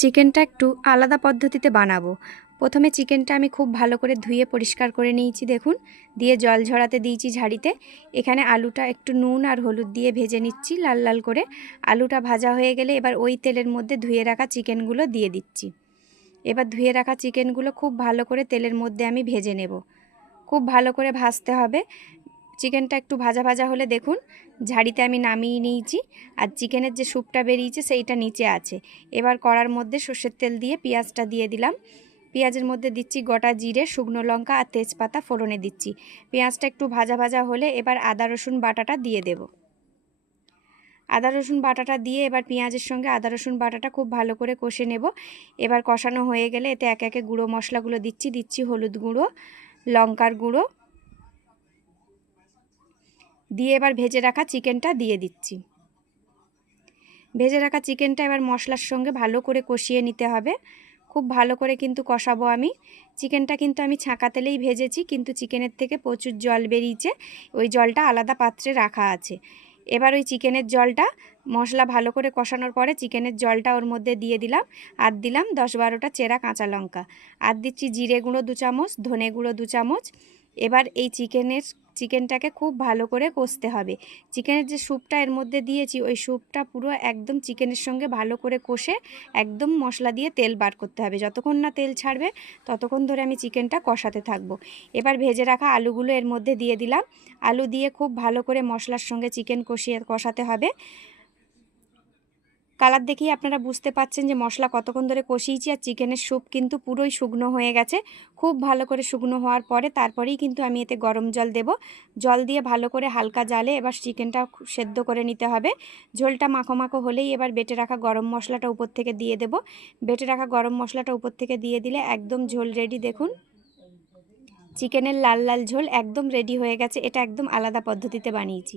চিকেনটা একটু আলাদা পদ্ধতিতে বানাবো। প্রথমে চিকেনটা আমি খুব ভালো করে ধুয়ে পরিষ্কার করে নিয়েছি, দেখুন, দিয়ে জল ঝরাতে দিয়েছি ঝাড়িতে। এখানে আলুটা একটু নুন আর হলুদ দিয়ে ভেজে নিচ্ছি লাল লাল করে। আলুটা ভাজা হয়ে গেলে এবার ওই তেলের মধ্যে ধুয়ে রাখা চিকেনগুলো দিয়ে দিচ্ছি। এবার ধুয়ে রাখা চিকেনগুলো খুব ভালো করে তেলের মধ্যে আমি ভেজে নেব। খুব ভালো করে ভাজতে হবে। চিকেনটা একটু ভাজা ভাজা হলে দেখুন ঝাড়িতে আমি নামিয়ে নিয়েছি, আর চিকেনের যে স্যুপটা বেরিয়েছে সেইটা নিচে আছে। এবার কড়ার মধ্যে সর্ষের তেল দিয়ে পেঁয়াজটা দিয়ে দিলাম। পেঁয়াজের মধ্যে দিচ্ছি গোটা জিরে, শুকনো লঙ্কা আর তেজপাতা ফোড়নে দিচ্ছি। পেঁয়াজটা একটু ভাজা ভাজা হলে এবার আদা রসুন বাটাটা দিয়ে দেব। আদা রসুন বাটাটা দিয়ে এবার পেঁয়াজের সঙ্গে আদা রসুন বাটাটা খুব ভালো করে কষে নেব। এবার কষানো হয়ে গেলে এতে একে একে গুঁড়ো মশলাগুলো দিচ্ছি হলুদ গুঁড়ো, লঙ্কার গুঁড়ো দিয়ে এবার ভেজে রাখা চিকেনটা দিয়ে দিচ্ছি। ভেজে রাখা চিকেনটা এবার মশলার সঙ্গে ভালো করে কষিয়ে নিতে হবে। খুব ভালো করে কিন্তু কষাবো আমি। চিকেনটা কিন্তু আমি ছাঁকা তেলেই ভেজেছি, কিন্তু চিকেনের থেকে প্রচুর জল বেরিয়েছে, ওই জলটা আলাদা পাত্রে রাখা আছে। এবার ওই চিকেনের জলটা, মশলা ভালো করে কষানোর পরে চিকেনের জলটা ওর মধ্যে দিয়ে দিলাম। আর দিলাম 10-12টা চেরা কাঁচা লঙ্কা। আর দিচ্ছি জিরে গুঁড়ো 2 চামচ, ধনে গুঁড়ো 2 চামচ। এবার এই চিকেনটাকে খুব ভালো করে কষতে হবে। চিকেনের যে স্যুপটা এর মধ্যে দিয়েছি, ওই স্যুপটা পুরো একদম চিকেনের সঙ্গে ভালো করে কষে একদম মশলা দিয়ে তেল বার করতে হবে। যতক্ষণ না তেল ছাড়বে ততক্ষণ ধরে আমি চিকেনটা কষাতে থাকবো। এবার ভেজে রাখা আলুগুলো এর মধ্যে দিয়ে দিলাম। আলু দিয়ে খুব ভালো করে মশলার সঙ্গে চিকেন কষাতে হবে। কালার দেখেই আপনারা বুঝতে পাচ্ছেন যে মশলা কতক্ষণ ধরে কষিয়েছি, আর চিকেনের স্যুপ কিন্তু পুরোই শুকনো হয়ে গেছে। খুব ভালো করে শুকনো হওয়ার পরে তারপরেই কিন্তু আমি এতে গরম জল দেব। জল দিয়ে ভালো করে হালকা জালে এবার চিকেনটা সেদ্ধ করে নিতে হবে। ঝোলটা মাখো মাখো হলেই এবার বেটে রাখা গরম মশলাটা উপর থেকে দিয়ে দেব। বেটে রাখা গরম মশলাটা উপর থেকে দিয়ে দিলে একদম ঝোল রেডি। দেখুন চিকেনের লাল লাল ঝোল একদম রেডি হয়ে গেছে। এটা একদম আলাদা পদ্ধতিতে বানিয়েছি।